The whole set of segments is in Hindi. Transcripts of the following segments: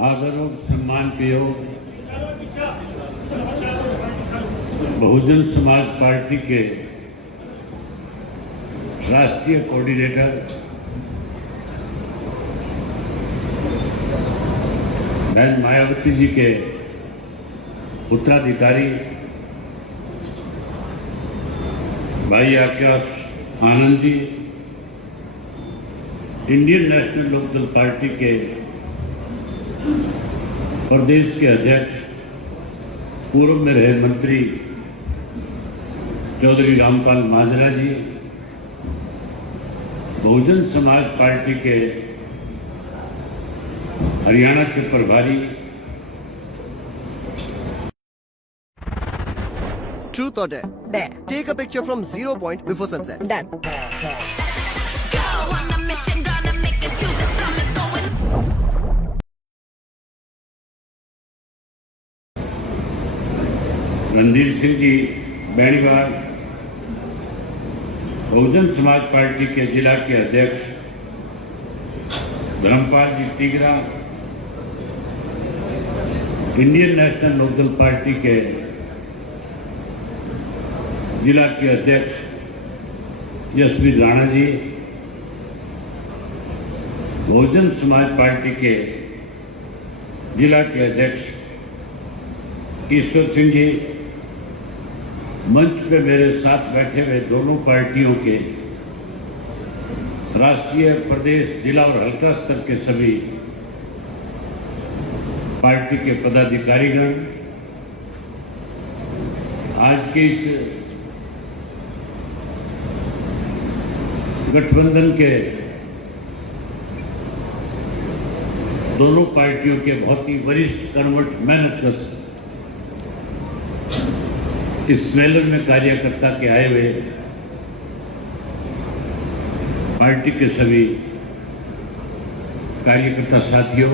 आदर और सम्मान के योग बहुजन समाज पार्टी के राष्ट्रीय कोऑर्डिनेटर बहन मायावती जी के उत्तराधिकारी भाई Akash Anand ji, Indian National Lokdal party के प्रदेश के अध्यक्ष पूर्व में रहे मंत्री चौधरी रामपाल मांजरा जी, बहुजन समाज पार्टी के हरियाणा के प्रभारी Truth or dare? Dare. Take a picture from 0 point before sunset. Done. Go on a mission, gonna make it to the summit, going. Randhir Singh ji बैणीवाल, Bahujan Samaj party के जिला के अध्यक्ष धर्मपाल जी टीगरा, इंडियन नेशनल लोकदल पार्टी के जिला के अध्यक्ष यशवी राणा जी, बहुजन समाज पार्टी के जिला के अध्यक्ष ईश्वर सिंह जी, मंच पे मेरे साथ बैठे हुए दोनों पार्टियों के राष्ट्रीय, प्रदेश, जिला और हल्का स्तर के सभी पार्टी के पदाधिकारीगण, आज के इस गठबंधन के दोनों पार्टियों के बहुत ही वरिष्ठ कर्मठ मेहनत इस सम्मेलन में कार्यकर्ता के आए हुए पार्टी के सभी कार्यकर्ता साथियों,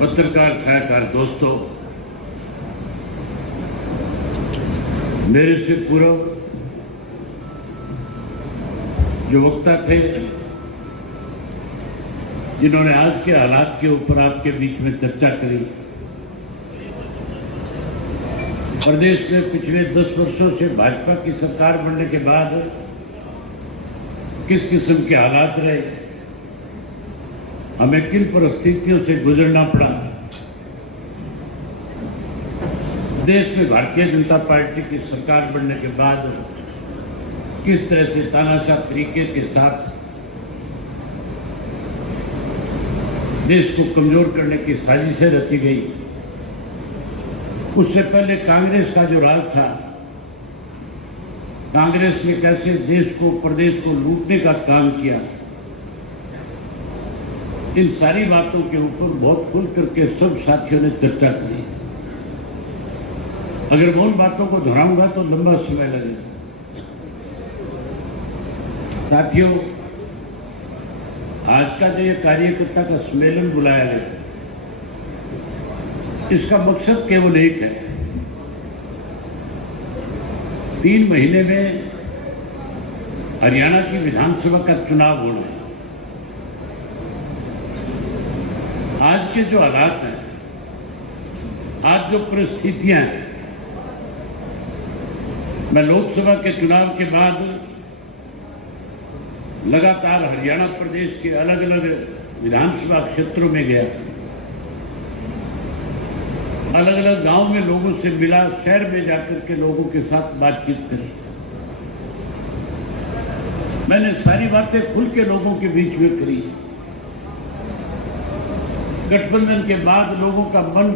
पत्रकार छायाकार दोस्तों, मेरे से पूर्व जो वक्ता थे जिन्होंने आज के हालात के ऊपर आपके बीच में चर्चा करी, प्रदेश में पिछले 10 वर्षों से भाजपा की सरकार बनने के बाद किस किस्म के हालात रहे, हमें किन परिस्थितियों से गुजरना पड़ा, देश में भारतीय जनता पार्टी की सरकार बनने के बाद किस तरह से तानाशाह तरीके के साथ देश को कमजोर करने की साजिशें रची गई। उससे पहले कांग्रेस का जो राज था, कांग्रेस ने कैसे देश को, प्रदेश को लूटने का काम किया, इन सारी बातों के ऊपर बहुत खुल करके सब साथियों ने चर्चा की। अगर मैं उन बातों को दोहराऊंगा तो लंबा समय लगेगा। साथियों, आज का जो ये कार्यकर्ता का सम्मेलन बुलाया गया, इसका मकसद केवल एक है, 3 महीने में हरियाणा की विधानसभा का चुनाव होना है। आज के जो हालात हैं, आज जो परिस्थितियां हैं, मैं लोकसभा के चुनाव के बाद लगातार हरियाणा प्रदेश के अलग अलग विधानसभा क्षेत्रों में गया, अलग अलग गांव में लोगों से मिला, शहर में जाकर के लोगों के साथ बातचीत करी। मैंने सारी बातें खुल के लोगों के बीच में करी। गठबंधन के बाद लोगों का मन,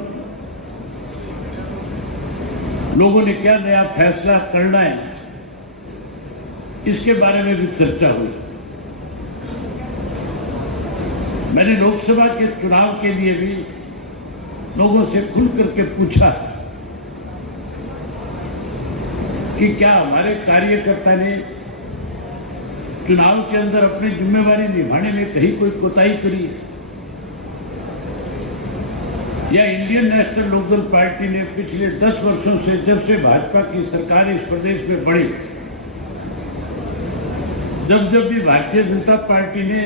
लोगों ने क्या नया फैसला करना है, इसके बारे में भी चर्चा हुई। मैंने लोकसभा के चुनाव के लिए भी लोगों से खुल करके पूछा कि क्या हमारे कार्यकर्ता ने चुनाव के अंदर अपनी जिम्मेवारी निभाने में कहीं कोई कोताही करी, या इंडियन नेशनल लोकदल पार्टी ने पिछले 10 वर्षों से, जब से भाजपा की सरकार इस प्रदेश में बढ़ी, जब जब भी भारतीय जनता पार्टी ने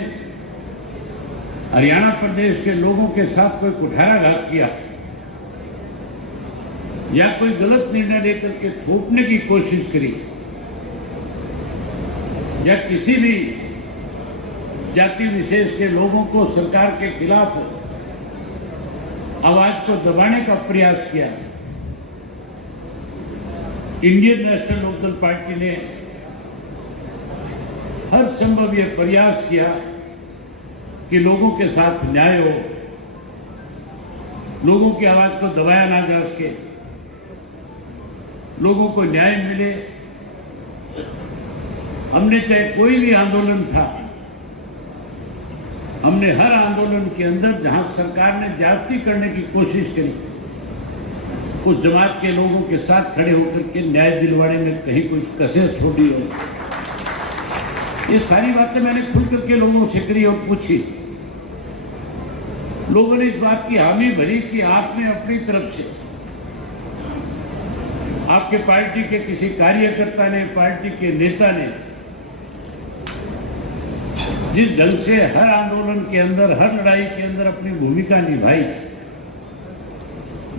हरियाणा प्रदेश के लोगों के साथ कोई कुठाराघात किया या कोई गलत निर्णय लेकर के थोपने की कोशिश करी या किसी भी जाति विशेष के लोगों को सरकार के खिलाफ आवाज को दबाने का प्रयास किया, इंडियन नेशनल लोकदल पार्टी ने हर संभव यह प्रयास किया कि लोगों के साथ न्याय हो, लोगों की आवाज को दबाया ना जा सके, लोगों को न्याय मिले। हमने चाहे कोई भी आंदोलन था, हमने हर आंदोलन के अंदर जहां सरकार ने ज्यादती करने की कोशिश करी, उस जमात के लोगों के साथ खड़े होकर के न्याय दिलवाने में कहीं कोई कसर छोड़ी हो। ये सारी बातें मैंने खुल करके लोगों से करी और पूछी। लोगों ने इस बात की हामी भरी कि आपने अपनी तरफ से, आपके पार्टी के किसी कार्यकर्ता ने, पार्टी के नेता ने जिस ढंग से हर आंदोलन के अंदर, हर लड़ाई के अंदर अपनी भूमिका निभाई,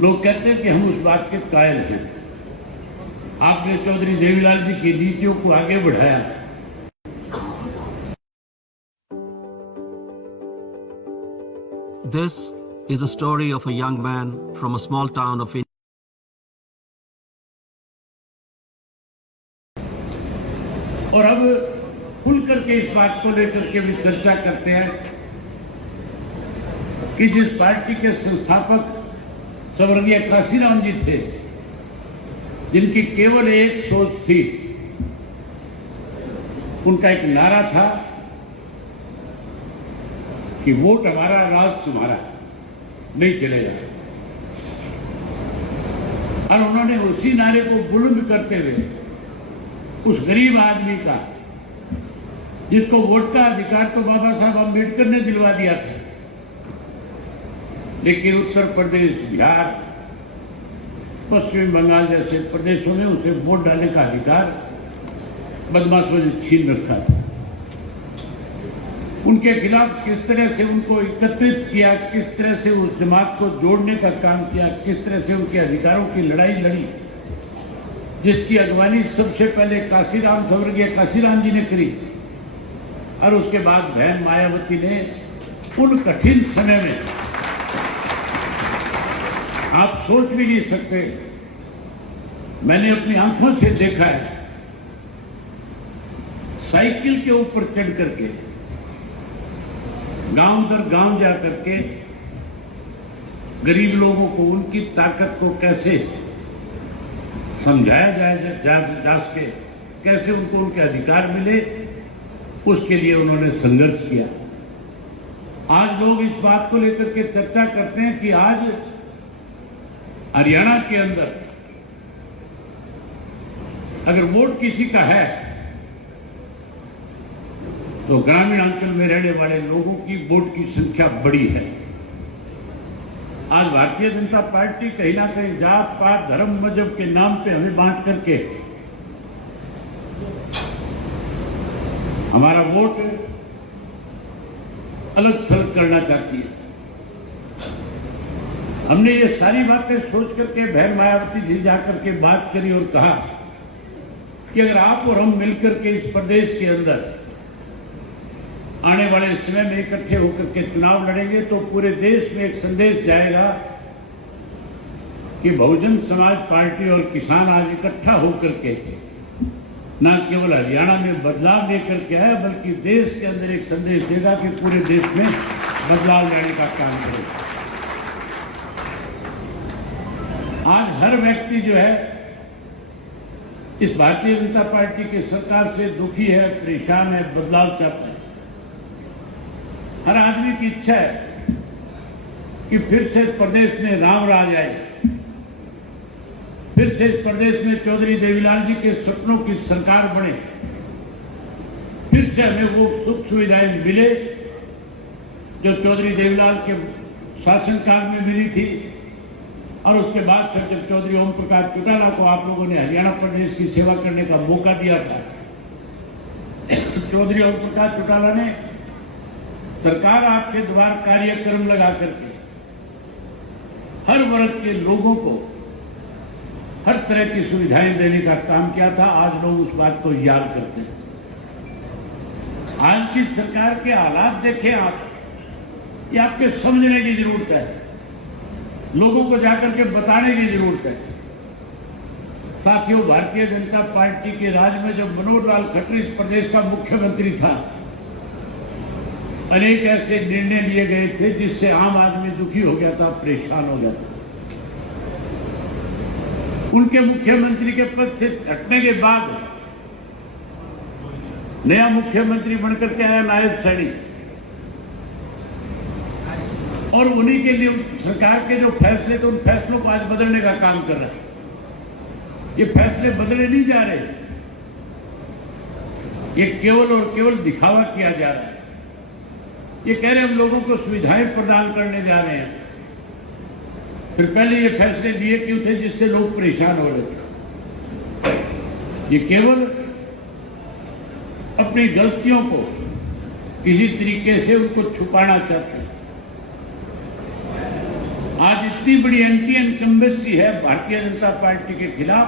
लोग कहते हैं कि हम उस बात के कायल हैं। आपने चौधरी देवीलाल जी की नीतियों को आगे बढ़ाया। This is a story of a young man from a small town of India. और अब खुल करके इस बात को लेकर के भी चर्चा करते हैं कि जिस पार्टी के संस्थापक स्वर्गीय काशीराम जी थे, जिनकी केवल एक सोच थी, उनका एक नारा था कि वोट हमारा, राज तुम्हारा, नहीं चलेगा। और उन्होंने उसी नारे को बुलंद करते हुए उस गरीब आदमी का, जिसको वोट का अधिकार तो बाबा साहब अम्बेडकर ने दिलवा दिया था, लेकिन उत्तर प्रदेश, बिहार, पश्चिम बंगाल जैसे प्रदेशों में उसे वोट डालने का अधिकार बदमाशों ने छीन रखा था। उनके खिलाफ किस तरह से उनको एकत्रित किया, किस तरह से उस जमात को जोड़ने का काम किया, किस तरह से उनके अधिकारों की लड़ाई लड़ी, जिसकी अगवानी सबसे पहले काशीराम, स्वर्गीय काशीराम जी ने करी, और उसके बाद बहन मायावती ने उन कठिन समय में, आप सोच भी नहीं सकते, मैंने अपनी आंखों से देखा है, साइकिल के ऊपर चढ़ करके गांव दर गांव जा करके गरीब लोगों को उनकी ताकत को कैसे समझाया जा सके, कैसे उनको उनके अधिकार मिले, उसके लिए उन्होंने संघर्ष किया। आज लोग इस बात को लेकर के चर्चा करते हैं कि आज हरियाणा के अंदर अगर वोट किसी का है तो ग्रामीण अंचल में रहने वाले लोगों की वोट की संख्या बड़ी है। आज भारतीय जनता पार्टी कहीं ना कहीं जात पात, धर्म, मजहब के नाम पे हमें बांट करके हमारा वोट अलग थलग करना चाहती है। हमने ये सारी बातें सोच करके बहन मायावती जी जाकर के बात करी और कहा कि अगर आप और हम मिलकर के इस प्रदेश के अंदर आने वाले समय में इकट्ठे होकर के चुनाव लड़ेंगे तो पूरे देश में एक संदेश जाएगा कि बहुजन समाज पार्टी और किसान आज इकट्ठा होकर के न केवल हरियाणा में बदलाव लेकर के आया, बल्कि देश के अंदर एक संदेश देगा कि पूरे देश में बदलाव लाने का काम करेगा। आज हर व्यक्ति जो है इस भारतीय जनता पार्टी की सरकार से दुखी है, परेशान है, बदलाव चाहता है। हर आदमी की इच्छा है कि फिर से इस प्रदेश में राम राज आए, फिर से इस प्रदेश में चौधरी देवीलाल जी के सपनों की सरकार बने, फिर से हमें वो सुख सुविधाएं मिले जो चौधरी देवीलाल के शासनकाल में मिली थी। और उसके बाद फिर जब चौधरी ओम प्रकाश चौटाला को आप लोगों ने हरियाणा प्रदेश की सेवा करने का मौका दिया था, चौधरी ओम प्रकाश चौटाला ने सरकार आपके द्वार कार्यक्रम लगा करके हर वर्ग के लोगों को हर तरह की सुविधाएं देने का काम किया था। आज लोग उस बात को याद करते हैं। आज की सरकार के हालात देखें आप, ये आपके समझने की जरूरत है, लोगों को जाकर के बताने की जरूरत है। साथियों, भारतीय जनता पार्टी के राज में जब मनोहर लाल खट्टर इस प्रदेश का मुख्यमंत्री था, अनेक ऐसे निर्णय लिए गए थे जिससे आम आदमी दुखी हो गया था, परेशान हो गया था। उनके मुख्यमंत्री के पद से हटने के बाद नया मुख्यमंत्री बनकर के आया नायब सैनी, और उन्हीं के लिए सरकार के जो फैसले थे उन फैसलों को आज बदलने का काम कर रहे हैं। ये फैसले बदले नहीं जा रहे, ये केवल और केवल दिखावा किया जा रहा है। ये कह रहे हम लोगों को सुविधाएं प्रदान करने जा रहे हैं, फिर पहले ये फैसले लिए क्यों थे जिससे लोग परेशान हो रहे थे। ये केवल अपनी गलतियों को किसी तरीके से उनको छुपाना चाहते हैं। आज इतनी बड़ी एंटी इनकम्बेंसी है भारतीय जनता पार्टी के खिलाफ,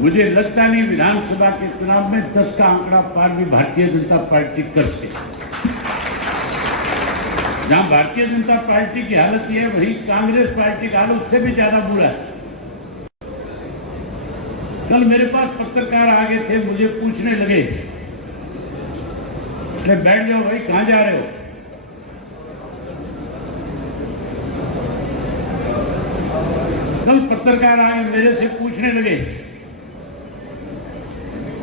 मुझे लगता नहीं विधानसभा के चुनाव में 10 का आंकड़ा पार भी भारतीय जनता पार्टी कर सके। जहां भारतीय जनता पार्टी की हालत यह है, वहीं कांग्रेस पार्टी का हाल उससे भी ज्यादा बुरा है। कल मेरे पास पत्रकार आ गए थे, मुझे पूछने लगे, अरे बैठ जाओ भाई, कहां जा रहे हो? कल पत्रकार आए मेरे से पूछने लगे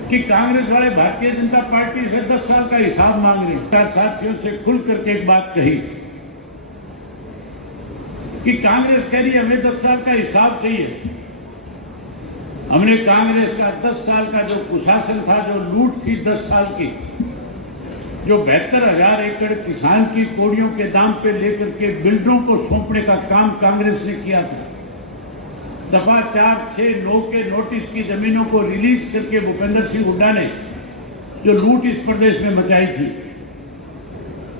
कि कांग्रेस वाले भारतीय जनता पार्टी से 10 साल का हिसाब मांग रहे हैं। साथियों से खुल करके एक बात कही कि कांग्रेस कह रही है हमें 10 साल का हिसाब चाहिए। हमने कांग्रेस का 10 साल का जो कुशासन था, जो लूट थी 10 साल की, जो 72,000 एकड़ किसान की कोड़ियों के दाम पे लेकर के बिल्डरों को सौंपने का काम कांग्रेस ने किया था। दफा 4, 6, 9 के नोटिस की जमीनों को रिलीज करके भूपेंद्र सिंह हुड्डा ने जो लूट इस प्रदेश में मचाई थी,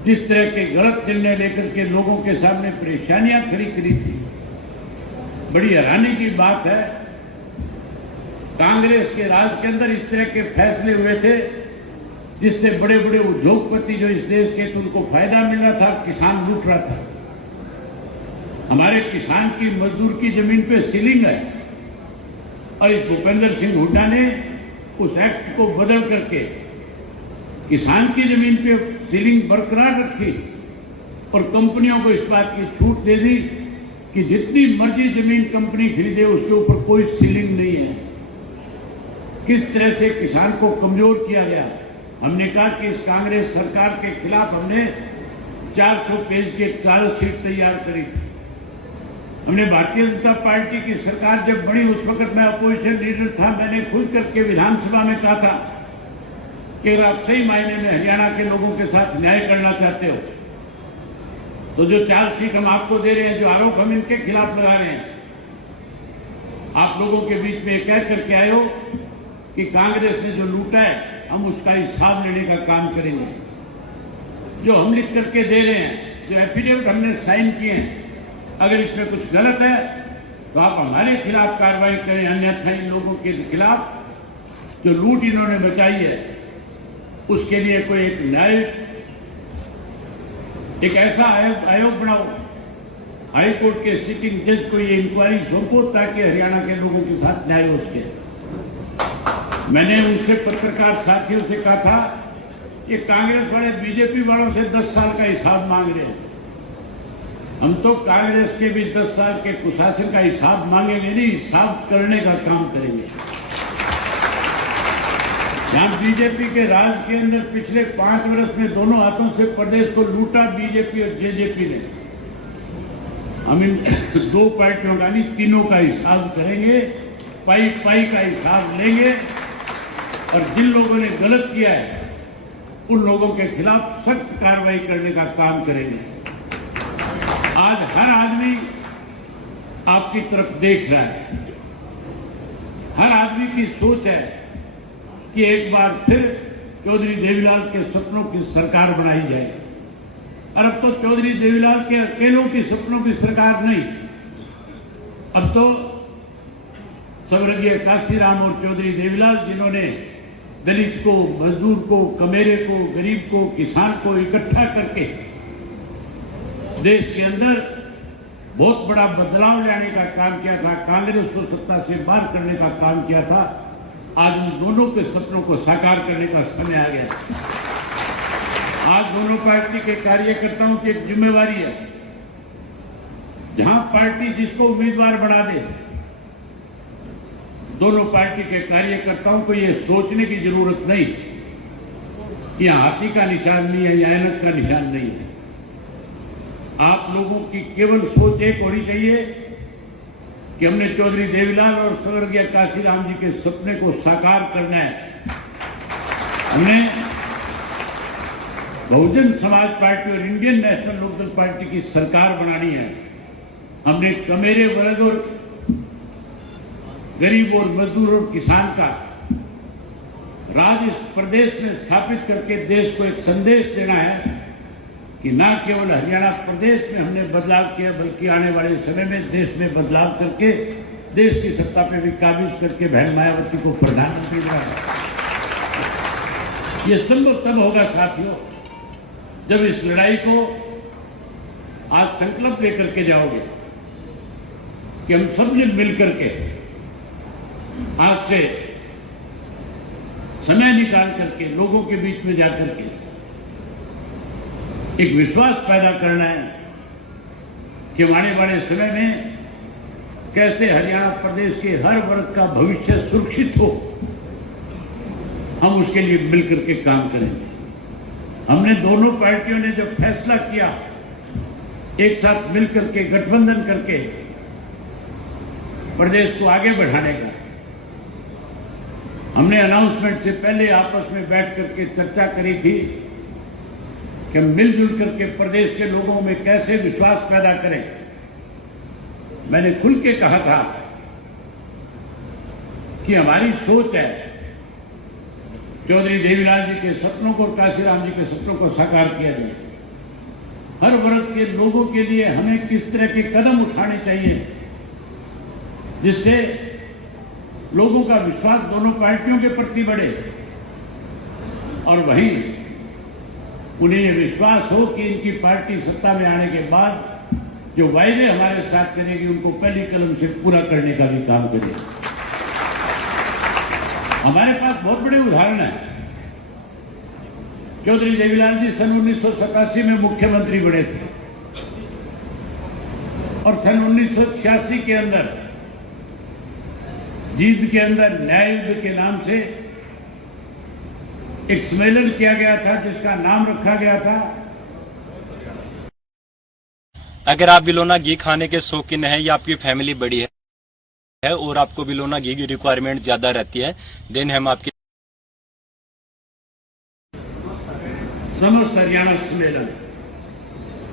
जिस तरह के गलत निर्णय लेकर के लोगों के सामने परेशानियां खड़ी करी थी, बड़ी हैरानी की बात है। कांग्रेस के राज के अंदर इस तरह के फैसले हुए थे जिससे बड़े बड़े उद्योगपति जो इस देश के थे उनको फायदा मिल रहा था, किसान लूट रहा था। हमारे किसान की मजदूर की जमीन पे सीलिंग है, और इस भूपेंद्र सिंह हुड्डा ने उस एक्ट को बदल करके किसान की जमीन पे सीलिंग बरकरार रखी और कंपनियों को इस बात की छूट दे दी कि जितनी मर्जी जमीन कंपनी खरीदे उसके ऊपर कोई सीलिंग नहीं है। किस तरह से किसान को कमजोर किया गया। हमने कहा कि इस कांग्रेस सरकार के खिलाफ हमने 400 पेज के चार्जशीट तैयार करी। हमने भारतीय जनता पार्टी की सरकार जब बनी उस वक्त मैं अपोजिशन लीडर था, मैंने खुद करके विधानसभा में कहा था कि अगर आप सही मायने में हरियाणा के लोगों के साथ न्याय करना चाहते हो तो जो चार्जशीट हम आपको दे रहे हैं, जो आरोप हम इनके खिलाफ लगा रहे हैं, आप लोगों के बीच में कह करके आए हो कि कांग्रेस ने जो लूटा है हम उसका हिसाब लेने का काम करेंगे। जो हम लिख करके दे रहे हैं, जो एफिडेविट हमने साइन किए हैं, अगर इसमें कुछ गलत है तो आप हमारे खिलाफ कार्रवाई करें, अन्यथा इन लोगों के खिलाफ जो लूट इन्होंने बचाई है उसके लिए कोई एक न्याय, एक ऐसा आयोग बनाओ, हाई कोर्ट के सिटिंग जज को ये इंक्वायरी सौंपो ताकि हरियाणा के लोगों के साथ न्याय हो सके। मैंने उनसे पत्रकार साथियों से कहा था कि कांग्रेस वाले बीजेपी वालों से 10 साल का हिसाब मांग रहे हैं, हम तो कांग्रेस के भी 10 साल के कुशासन का हिसाब मांगेंगे नहीं, हिसाब करने का काम करेंगे। जहां बीजेपी के राज के अंदर पिछले 5 वर्ष में दोनों हाथों से प्रदेश को लूटा बीजेपी और जेजेपी ने, हम इन 2 पार्टियों का नहीं, तीनों का हिसाब करेंगे, पाई पाई का हिसाब लेंगे, और जिन लोगों ने गलत किया है उन लोगों के खिलाफ सख्त कार्रवाई करने का काम करेंगे। आज हर आदमी आपकी तरफ देख रहा है, हर आदमी की सोच है कि एक बार फिर चौधरी देवीलाल के सपनों की सरकार बनाई जाए। और अब तो चौधरी देवीलाल के अकेलों की सपनों की सरकार नहीं, अब तो स्वर्गीय काशीराम और चौधरी देवीलाल, जिन्होंने दलित को, मजदूर को, कमेरे को, गरीब को, किसान को इकट्ठा करके देश के अंदर बहुत बड़ा बदलाव लाने का काम किया था, कांग्रेस को सत्ता से बाहर करने का काम किया था, आज उन दोनों के सपनों को साकार करने का समय आ गया। आज दोनों पार्टी के कार्यकर्ताओं की एक जिम्मेवारी है, जहां पार्टी जिसको उम्मीदवार बना दे, दोनों पार्टी के कार्यकर्ताओं को यह सोचने की जरूरत नहीं कि हाथी का निशान नहीं है या ऐनक का निशान नहीं है। आप लोगों की केवल सोच एक होनी चाहिए कि हमने चौधरी देवीलाल और स्वर्गीय काशीराम जी के सपने को साकार करना है। हमने बहुजन समाज पार्टी और इंडियन नेशनल लोकदल पार्टी की सरकार बनानी है। हमने कमेरे वर्ग और गरीब और मजदूर और किसान का राज इस प्रदेश में स्थापित करके देश को एक संदेश देना है कि न केवल हरियाणा प्रदेश में हमने बदलाव किया, बल्कि आने वाले समय में देश में बदलाव करके देश की सत्ता पे भी काबिज करके बहन मायावती को प्रधानमंत्री बनाया। ये संभव तब होगा साथियों, जब इस लड़ाई को आज संकल्प लेकर के जाओगे कि हम सब ने मिलकर के आज से समय निकाल करके लोगों के बीच में जाकर के एक विश्वास पैदा करना है कि आने वाले समय में कैसे हरियाणा प्रदेश के हर वर्ग का भविष्य सुरक्षित हो, हम उसके लिए मिलकर के काम करेंगे। हमने दोनों पार्टियों ने जब फैसला किया एक साथ मिलकर के गठबंधन करके प्रदेश को आगे बढ़ाने का, हमने अनाउंसमेंट से पहले आपस में बैठ करके चर्चा करी थी कि हम मिलजुल करके प्रदेश के लोगों में कैसे विश्वास पैदा करें। मैंने खुल के कहा था कि हमारी सोच है चौधरी देवीलाल जी के सपनों को और काशीराम जी के सपनों को साकार किया जाए। हर वर्ग के लोगों के लिए हमें किस तरह के कदम उठाने चाहिए जिससे लोगों का विश्वास दोनों पार्टियों के प्रति बढ़े और वहीं उन्हें यह विश्वास हो कि इनकी पार्टी सत्ता में आने के बाद जो वायदे हमारे साथ करेगी उनको पहली कलम से पूरा करने का भी काम करेगी। हमारे पास बहुत बड़े उदाहरण है। चौधरी देवीलाल जी सन 1987 में मुख्यमंत्री बने थे और सन 1986 के अंदर जींद के अंदर न्याय युद्ध के नाम से एक सम्मेलन किया गया था जिसका नाम रखा गया था। अगर आप बिलोना घी खाने के शौकीन हैं या आपकी फैमिली बड़ी है और आपको बिलोना घी की रिक्वायरमेंट ज्यादा रहती है, देन हम आपकी समस्त हरियाणा सम्मेलन,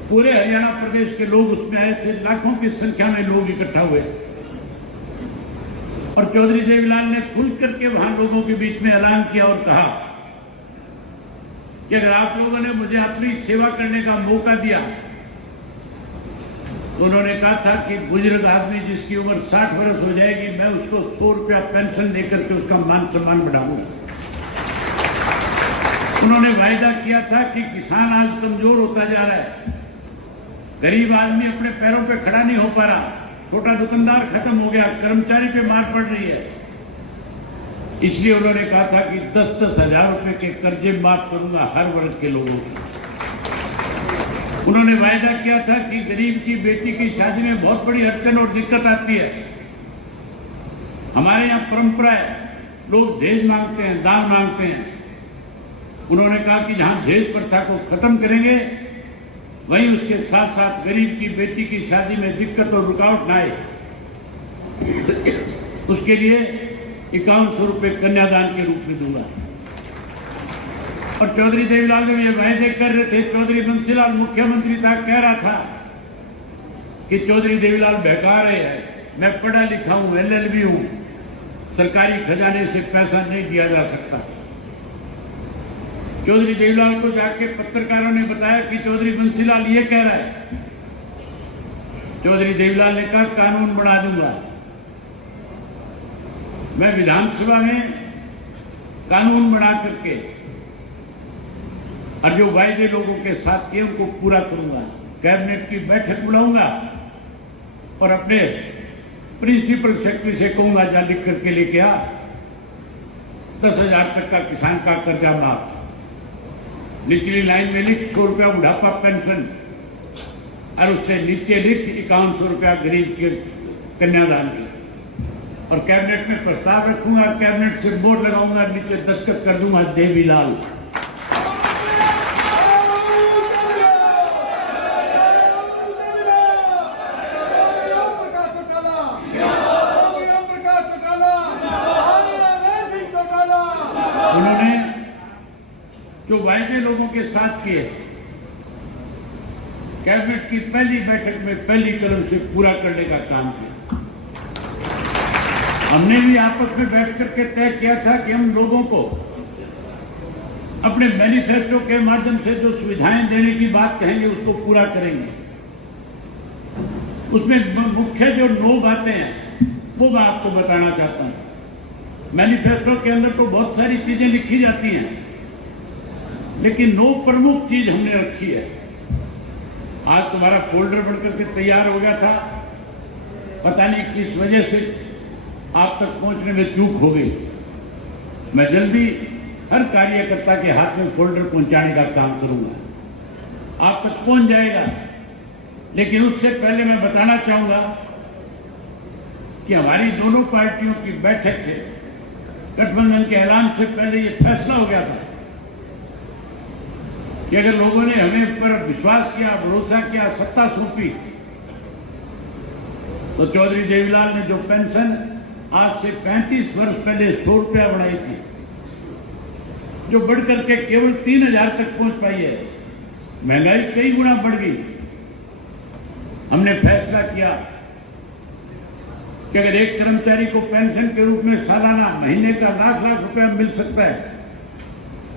पूरे हरियाणा प्रदेश के लोग उसमें आए थे, लाखों की संख्या में लोग इकट्ठा हुए और चौधरी देवीलाल ने खुल करके वहां लोगों के बीच में ऐलान किया और कहा कि अगर आप लोगों ने मुझे अपनी सेवा करने का मौका दिया, तो उन्होंने कहा था कि बुजुर्ग आदमी जिसकी उम्र 60 वर्ष हो जाएगी, मैं उसको 100 रुपया पेंशन देकर के उसका मान सम्मान बढ़ाऊंगा। उन्होंने वायदा किया था कि किसान आज कमजोर होता जा रहा है, गरीब आदमी अपने पैरों पे खड़ा नहीं हो पा रहा, छोटा दुकानदार खत्म हो गया, कर्मचारी पे मार पड़ रही है। इसलिए उन्होंने कहा था कि 10-10 हजार रुपए के कर्जे माफ करूंगा हर वर्ग के लोगों को। उन्होंने वायदा किया था कि गरीब की बेटी की शादी में बहुत बड़ी अड़चन और दिक्कत आती है। हमारे यहाँ परंपरा है, लोग दहेज मांगते हैं, दान मांगते हैं। उन्होंने कहा कि जहां दहेज प्रथा को खत्म करेंगे, वहीं उसके साथ साथ गरीब की बेटी की शादी में दिक्कत और रुकावट न आए, उसके लिए 5100 रुपये कन्यादान के रूप में दूंगा। और चौधरी देवीलाल ने ये वायदे कर रहे थे। चौधरी बंसीलाल मुख्यमंत्री था, कह रहा था कि चौधरी देवीलाल बहका रहे हैं, मैं पढ़ा लिखा हूं, LLB हूं, सरकारी खजाने से पैसा नहीं दिया जा सकता। चौधरी देवीलाल को जाके पत्रकारों ने बताया कि चौधरी बंसीलाल ये कह रहा है। चौधरी देवीलाल ने कहा कानून बना दूंगा। मैं विधानसभा में कानून बना करके और जो वायदे लोगों के साथ किए उनको पूरा करूंगा। कैबिनेट की बैठक बुलाऊंगा और अपने प्रिंसिपल सेक्रेटरी से कहूंगा जा लिख करके लेके आ 10,000 तक का किसान का कर्जा माफ, निचली लाइन में लिख 100 रुपया बुढ़ापा पेंशन और उससे नीचे लिख 5100 रुपया गरीब के कन्यादान की। और कैबिनेट में प्रस्ताव रखूंगा, कैबिनेट से बोर्ड लगाऊंगा, नीचे दस्तखत कर दूंगा देवीलाल। उन्होंने जो वायदे लोगों के साथ किए कैबिनेट की पहली बैठक में पहली कलम से पूरा करने का काम किया। हमने भी आपस में बैठ करके तय किया था कि हम लोगों को अपने मैनिफेस्टो के माध्यम से जो सुविधाएं देने की बात कहेंगे उसको पूरा करेंगे। उसमें मुख्य जो 9 बातें हैं वो मैं आपको बताना चाहता हूं। मैनिफेस्टो के अंदर तो बहुत सारी चीजें लिखी जाती हैं, लेकिन 9 प्रमुख चीज हमने रखी है। आज तुम्हारा फोल्डर बनकर के तैयार हो गया था, पता नहीं किस वजह से आप तक पहुंचने में चूक हो गई। मैं जल्दी हर कार्यकर्ता के हाथ में फोल्डर पहुंचाने का काम करूंगा, आप तक पहुंच जाएगा। लेकिन उससे पहले मैं बताना चाहूंगा कि हमारी दोनों पार्टियों की बैठक से गठबंधन के ऐलान से पहले ये फैसला हो गया था कि अगर लोगों ने हमें पर विश्वास किया, भरोसा किया, सत्ता सौंपी, तो चौधरी देवीलाल ने जो पेंशन आज से 35 वर्ष पहले 100 रुपया बढ़ाई थी, जो बढ़कर के केवल 3,000 तक पहुंच पाई है, महंगाई कई गुना बढ़ गई। हमने फैसला किया कि अगर एक कर्मचारी को पेंशन के रूप में सालाना महीने का लाख रुपया मिल सकता है,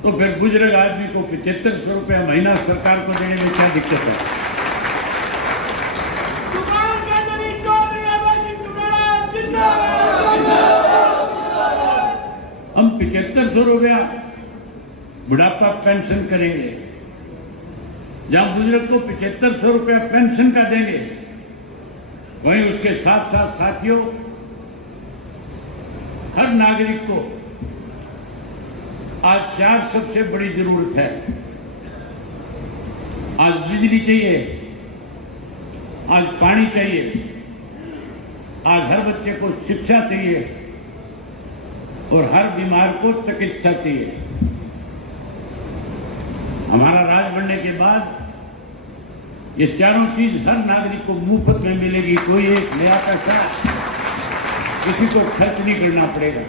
तो फिर बुजुर्ग आदमी को 7500 रुपया महीना सरकार को देने में क्या दिक्कत है? हम 7500 रुपया बुढ़ापा पेंशन करेंगे। जहां बुजुर्ग को 7500 रुपया पेंशन का देंगे, वहीं उसके साथ साथ साथियों हर नागरिक को आज 4 सबसे बड़ी जरूरत है। आज बिजली चाहिए, आज पानी चाहिए, आज हर बच्चे को शिक्षा चाहिए और हर बीमार को चिकित्सा चाहिए। हमारा राज बनने के बाद ये चारों चीज हर नागरिक को मुफ्त में मिलेगी। कोई एक नया पैसा किसी को खर्च नहीं करना पड़ेगा।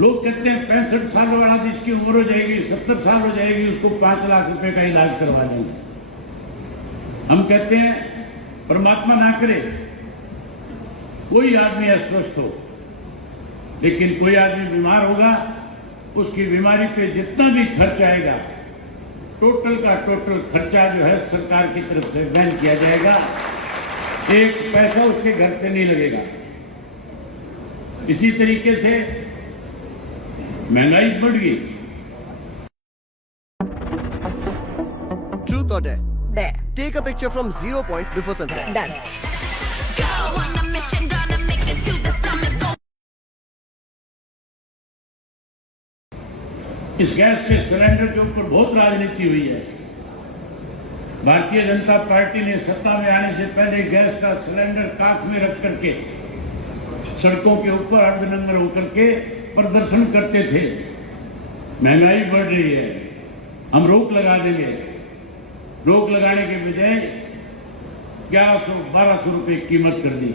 लोग कहते हैं 65 साल वाला जिसकी उम्र हो जाएगी, 70 साल हो जाएगी, उसको 5 लाख रुपए का इलाज करवा देंगे। हम कहते हैं परमात्मा ना करे कोई आदमी अस्वस्थ हो, लेकिन कोई आदमी बीमार होगा, उसकी बीमारी पे जितना भी खर्च आएगा, टोटल का टोटल खर्चा जो है सरकार की तरफ से वहन किया जाएगा। एक पैसा उसके घर पे नहीं लगेगा। इसी तरीके से महंगाई बढ़ गई। Truth or dare? Dare. Take a picture from 0 point before sunset. Done. Go on a mission, gonna make it to the summit. Go इस गैस के सिलेंडर के ऊपर बहुत राजनीति हुई है। भारतीय जनता पार्टी ने सत्ता में आने से पहले गैस का सिलेंडर काख में रख करके सड़कों के ऊपर अर्धनंगर होकर के प्रदर्शन करते थे। महंगाई बढ़ रही है, हम रोक लगा देंगे। रोक लगाने के बजाय 1100-1200 रुपए कीमत कर दी,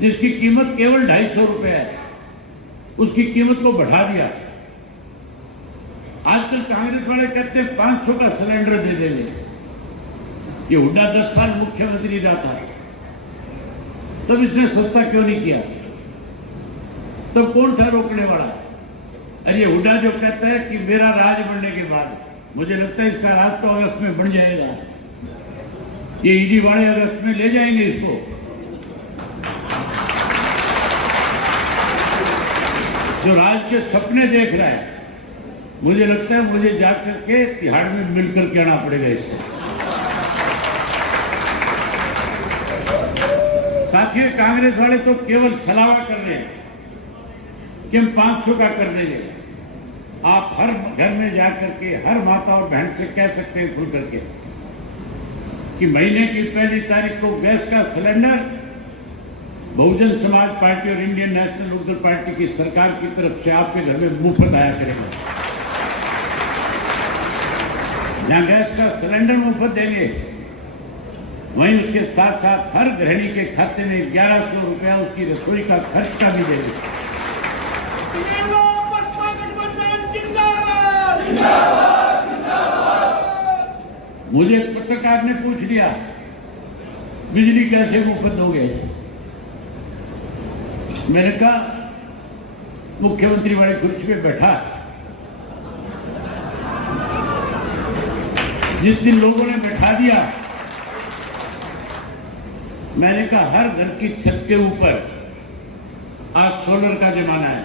जिसकी कीमत केवल 250 रुपए है, उसकी कीमत को बढ़ा दिया। आजकल कांग्रेस वाले कहते हैं 500 का सिलेंडर दे देंगे। ये हुड्डा 10 साल मुख्यमंत्री रहा था, तब इसने सस्ता क्यों नहीं किया? तब कौन था रोकने वाला? अरे हुड्डा जो कहता है कि मेरा राज बनने के बाद, मुझे लगता है इसका राज तो अगस्त में बन जाएगा। ये ईडी वाले अगस्त में ले जाएंगे इसको। जो राज के सपने देख रहा है, मुझे लगता है मुझे जाकर के तिहाड़ में मिलकर के आना पड़ेगा इससे। साथियों, कांग्रेस वाले तो केवल छलावा कर रहे हैं कि हम 500 का कर देंगे। आप हर घर में जाकर के हर माता और बहन से कह सकते हैं खुल करके कि महीने की पहली तारीख को गैस का सिलेंडर बहुजन समाज पार्टी और इंडियन नेशनल लोकदल पार्टी की सरकार की तरफ से आपके घर में मुफ्त आया करेगा। जहां गैस का सिलेंडर मुफ्त देंगे, वहीं उसके साथ साथ हर गृहिणी के खाते में 1100 रुपया उसकी रसोई का खर्च का भी देंगे। मुझे एक पत्रकार ने पूछ लिया, बिजली कैसे मुफ्त दोगे? मैंने कहा, मुख्यमंत्री वाली कुर्सी पे बैठा, जिस दिन लोगों ने बैठा दिया, मैंने कहा हर घर की छत के ऊपर आज सोलर का जमाना है,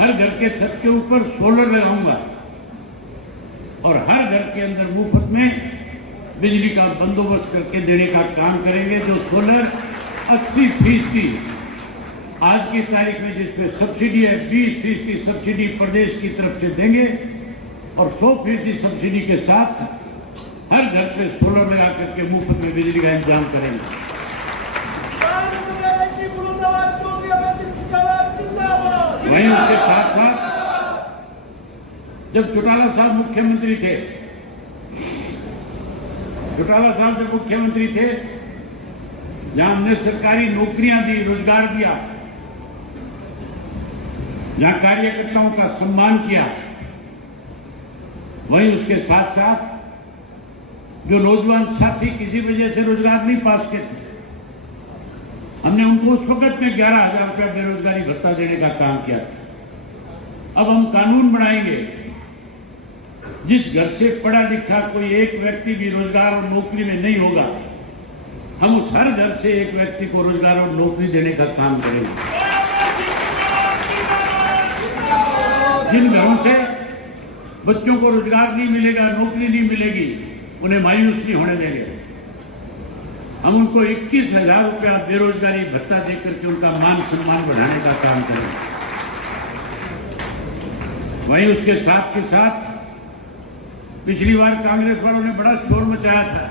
हर घर के छत के ऊपर सोलर लगाऊंगा और हर घर के अंदर मुफ्त में बिजली का बंदोबस्त करके देने का काम करेंगे। जो सोलर 80% आज की तारीख में जिसमें सब्सिडी है, 20% सब्सिडी प्रदेश की तरफ से देंगे और 100% सब्सिडी के साथ हर घर पे सोलर लगा करके मुफ्त में बिजली का इंतजाम करेंगे। वहीं उसके साथ साथ जब चौटाला साहब मुख्यमंत्री थे, चौटाला साहब जब मुख्यमंत्री थे, जहां हमने सरकारी नौकरियां दी, रोजगार दिया, जहां कार्यकर्ताओं का सम्मान किया, वहीं उसके साथ साथ जो नौजवान साथी किसी वजह से रोजगार नहीं पा सके थे, हमने उनको उस वक्त में 11,000 रुपया बेरोजगारी भत्ता देने का काम किया। अब हम कानून बनाएंगे, जिस घर से पढ़ा लिखा कोई एक व्यक्ति भी रोजगार और नौकरी में नहीं होगा, हम उस हर घर से एक व्यक्ति को रोजगार और नौकरी देने का काम करेंगे। जिन घरों से बच्चों को रोजगार नहीं मिलेगा, नौकरी नहीं मिलेगी, उन्हें मायूस नहीं होने देंगे। हम उनको 21,000 रुपया बेरोजगारी भत्ता देकर के उनका मान सम्मान बढ़ाने का काम करेंगे। वहीं उसके साथ के साथ पिछली बार कांग्रेस वालों ने बड़ा शोर मचाया था,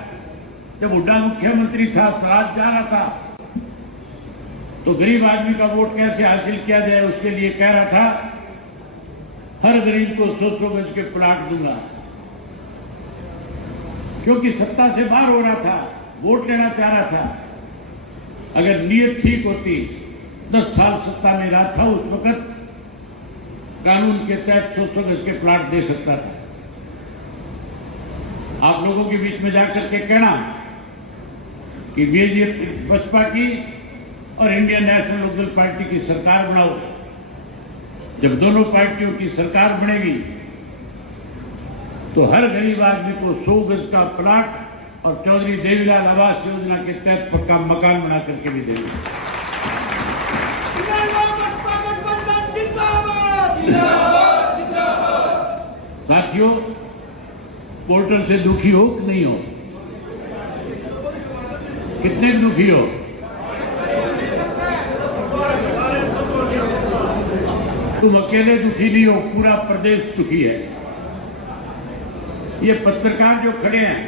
जब हुड्डा मुख्यमंत्री था, स्वराज जा रहा था, तो गरीब आदमी का वोट कैसे हासिल किया जाए उसके लिए कह रहा था हर गरीब को 100 गज के प्लाट दूंगा, क्योंकि सत्ता से बाहर हो रहा था, वोट लेना चाह रहा था। अगर नीयत ठीक होती, 10 साल सत्ता में रहा था, उस वक्त कानून के तहत 100 गज के प्लाट दे सकता था। आप लोगों के बीच में जाकर के कहना कि बीजेपी बसपा की और इंडियन नेशनल लोकदल पार्टी की सरकार बनाओ। जब दोनों पार्टियों की सरकार बनेगी तो हर गरीब आदमी को 100 गज का प्लाट और चौधरी देवीलाल आवास योजना के तहत पक्का मकान बना करके भी देंगे। साथियों, पोर्टल से दुखी हो कि नहीं हो? कितने दुखी हो? तुम अकेले दुखी नहीं हो, पूरा प्रदेश दुखी है। ये पत्रकार जो खड़े हैं,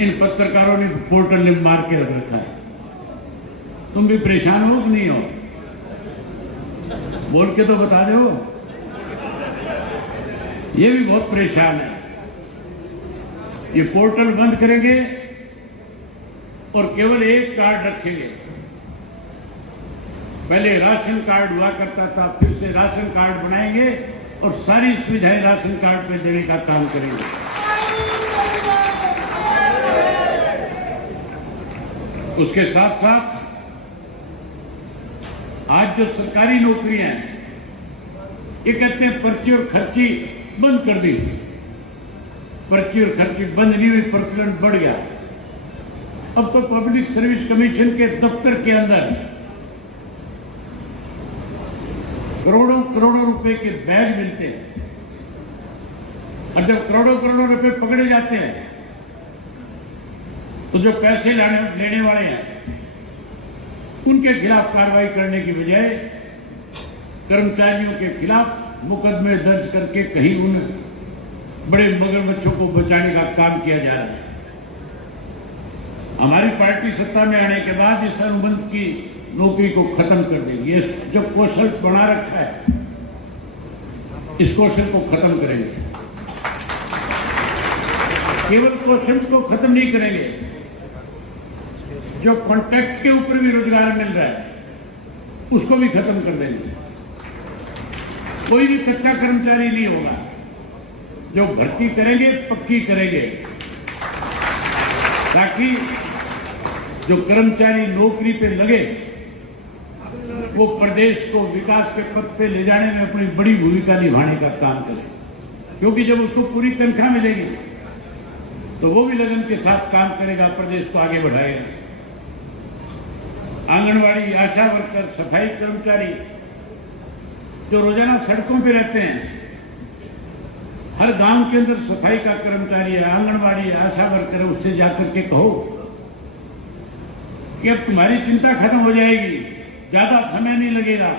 इन पत्रकारों ने पोर्टल ने मार के रख रखा है। तुम भी परेशान हो कि नहीं हो? बोल के तो बता दो। ये भी बहुत परेशान है। ये पोर्टल बंद करेंगे और केवल एक कार्ड रखेंगे। पहले राशन कार्ड हुआ करता था, फिर से राशन कार्ड बनाएंगे और सारी सुविधाएं राशन कार्ड पे देने का काम करेंगे। उसके साथ साथ आज जो सरकारी नौकरियां हैं, ये कहते हैं पर्ची और खर्ची बंद कर दी। पर्ची और खर्ची बंद नहीं हुई, प्रचलन बढ़ गया। अब तो पब्लिक सर्विस कमीशन के दफ्तर के अंदर करोड़ों करोड़ों रुपए के बैग मिलते हैं, और जब करोड़ों करोड़ों रुपए पकड़े जाते हैं तो जो पैसे लेने वाले हैं उनके खिलाफ कार्रवाई करने की बजाय कर्मचारियों के खिलाफ मुकदमे दर्ज करके कहीं उन बड़े मगरमच्छों को बचाने का काम किया जा रहा है। हमारी पार्टी सत्ता में आने के बाद इस अनुबंध की नौकरी को खत्म कर देगी। ये जो कौशल बना रखा है, इस कौशल को खत्म करेंगे। केवल कौशल को खत्म नहीं करेंगे, जो कॉन्ट्रैक्ट के ऊपर भी रोजगार मिल रहा है उसको भी खत्म कर देंगे। कोई भी कच्चा कर्मचारी नहीं होगा। जो भर्ती करेंगे पक्की करेंगे, ताकि जो कर्मचारी नौकरी पे लगे वो प्रदेश को विकास के पथ पे ले जाने में अपनी बड़ी भूमिका निभाने का काम करे। क्योंकि जब उसको पूरी तनख्वाह मिलेगी तो वो भी लगन के साथ काम करेगा, प्रदेश को आगे बढ़ाएगा। आंगनवाड़ी, आशा वर्कर, सफाई कर्मचारी जो रोजाना सड़कों पे रहते हैं, हर गांव के अंदर सफाई का कर्मचारी है, आंगनवाड़ी है, आशा वर्कर है, उससे जाकर के कहो कि अब तुम्हारी चिंता खत्म हो जाएगी, ज्यादा समय नहीं लगेगा,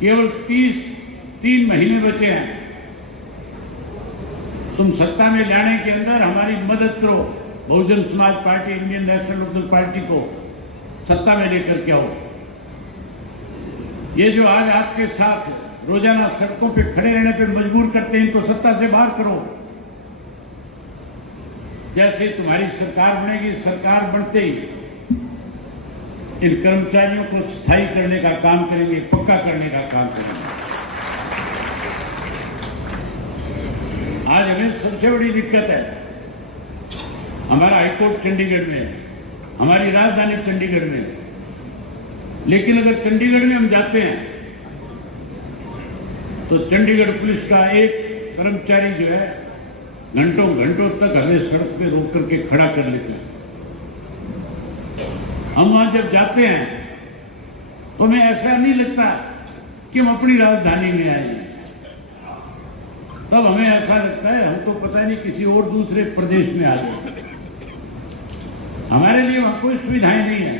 केवल 3 महीने बचे हैं, तुम सत्ता में लाने के अंदर हमारी मदद करो। Bahujan Samaj party, Indian National Lokdal party को सत्ता में लेकर के आओ। ये जो आज आपके साथ रोजाना सड़कों पे खड़े रहने पे मजबूर करते हैं, इनको सत्ता से बाहर करो। जैसे तुम्हारी सरकार बनेगी, सरकार बनते ही इन कर्मचारियों को स्थायी करने का काम करेंगे, पक्का करने का काम करेंगे। आज हमें सबसे बड़ी दिक्कत है, हमारा हाईकोर्ट चंडीगढ़ में, हमारी राजधानी चंडीगढ़ में। लेकिन अगर चंडीगढ़ में हम जाते हैं तो चंडीगढ़ पुलिस का एक कर्मचारी जो है घंटों घंटों तक हमें सड़क पे रोक करके खड़ा कर लेते हैं। हम वहां जब जाते हैं तो हमें ऐसा नहीं लगता कि हम अपनी राजधानी में आए हैं, तब हमें ऐसा लगता है हमको पता नहीं किसी और दूसरे प्रदेश में आ गए। हमारे लिए वहां कोई सुविधाएं नहीं है।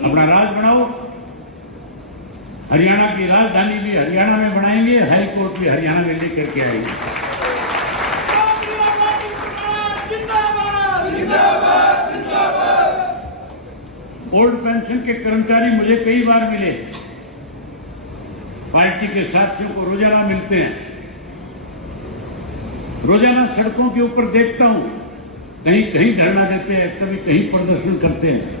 अपना राज बनाओ, हरियाणा की राजधानी भी हरियाणा में बनाएंगे, हाई कोर्ट भी हरियाणा में लेकर के आएंगे। ओल्ड पेंशन के कर्मचारी मुझे कई बार मिले, पार्टी के साथियों को रोजाना मिलते हैं, रोजाना सड़कों के ऊपर देखता हूं, कहीं कहीं धरना देते हैं, कभी कहीं प्रदर्शन करते हैं।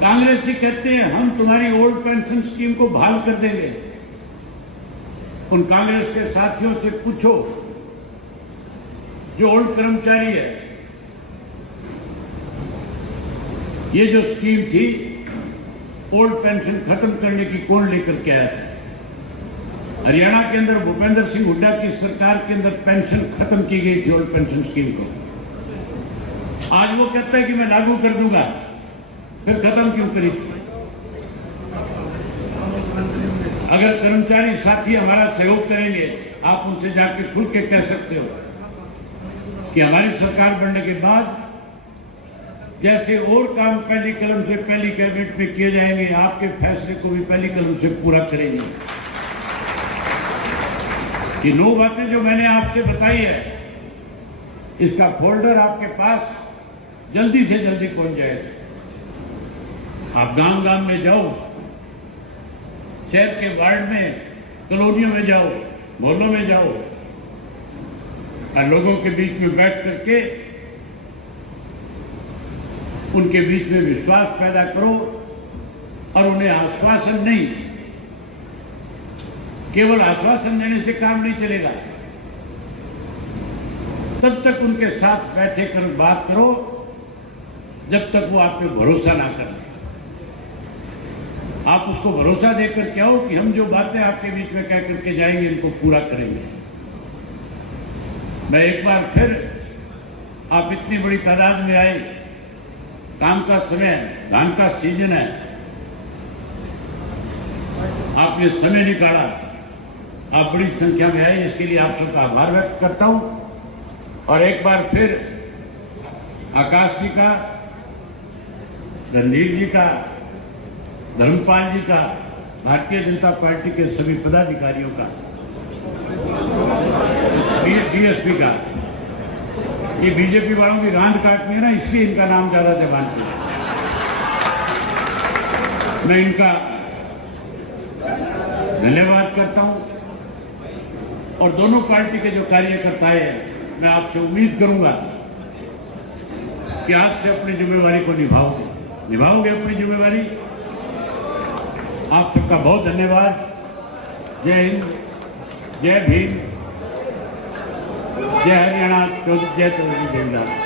कांग्रेस से कहते हैं हम तुम्हारी ओल्ड पेंशन स्कीम को बहाल कर देंगे। उन कांग्रेस के साथियों से पूछो, जो ओल्ड कर्मचारी है, ये जो स्कीम थी ओल्ड पेंशन खत्म करने की कौन लेकर के आया था? हरियाणा के अंदर भूपेंद्र सिंह हुड्डा की सरकार के अंदर पेंशन खत्म की गई थी, ओल्ड पेंशन स्कीम को। आज वो कहता है कि मैं लागू कर दूंगा, फिर खत्म क्यों करी? अगर कर्मचारी साथी हमारा सहयोग करेंगे, आप उनसे जाकर खुल के कह सकते हो कि हमारी सरकार बनने के बाद जैसे और काम पहली कलम से पहली कैबिनेट में किए जाएंगे, आपके फैसले को भी पहली कलम से पूरा करेंगे। ये 9 बातें जो मैंने आपसे बताई है, इसका फोल्डर आपके पास जल्दी से जल्दी पहुंच जाएगा। आप गांव गांव में जाओ, शहर के वार्ड में, कॉलोनियों में जाओ, मोहल्लों में जाओ, और लोगों के बीच में बैठ करके उनके बीच में विश्वास पैदा करो और उन्हें आश्वासन नहीं, केवल आश्वासन देने से काम नहीं चलेगा। तब तक उनके साथ बैठे कर बात करो जब तक वो आप पे भरोसा ना करें। आप उसको भरोसा देकर के आओ कि हम जो बातें आपके बीच में कह करके जाएंगे इनको पूरा करेंगे। मैं एक बार फिर आप इतनी बड़ी तादाद में आए, काम का समय है, धान का सीजन है, आपने समय निकाला, आप बड़ी संख्या में आए, इसके लिए आप सबका आभार व्यक्त करता हूं। और एक बार फिर आकाश जी का, रणधीर जी का, धर्मपाल जी का, भारतीय जनता पार्टी के सभी पदाधिकारियों का, डीएसपी का, ये बीजेपी वालों की गांड काटनी है ना, इसलिए इनका नाम ज्यादा जबान किया। मैं इनका धन्यवाद करता हूं और दोनों पार्टी के जो कार्यकर्ता हैं, मैं आपसे उम्मीद करूंगा कि आज से अपनी जिम्मेवारी को निभाओगे अपनी जिम्मेवारी। आप सबका बहुत धन्यवाद। जय हिंद, जय भीम, जय हरियाणा, जय चौधरी देवदास।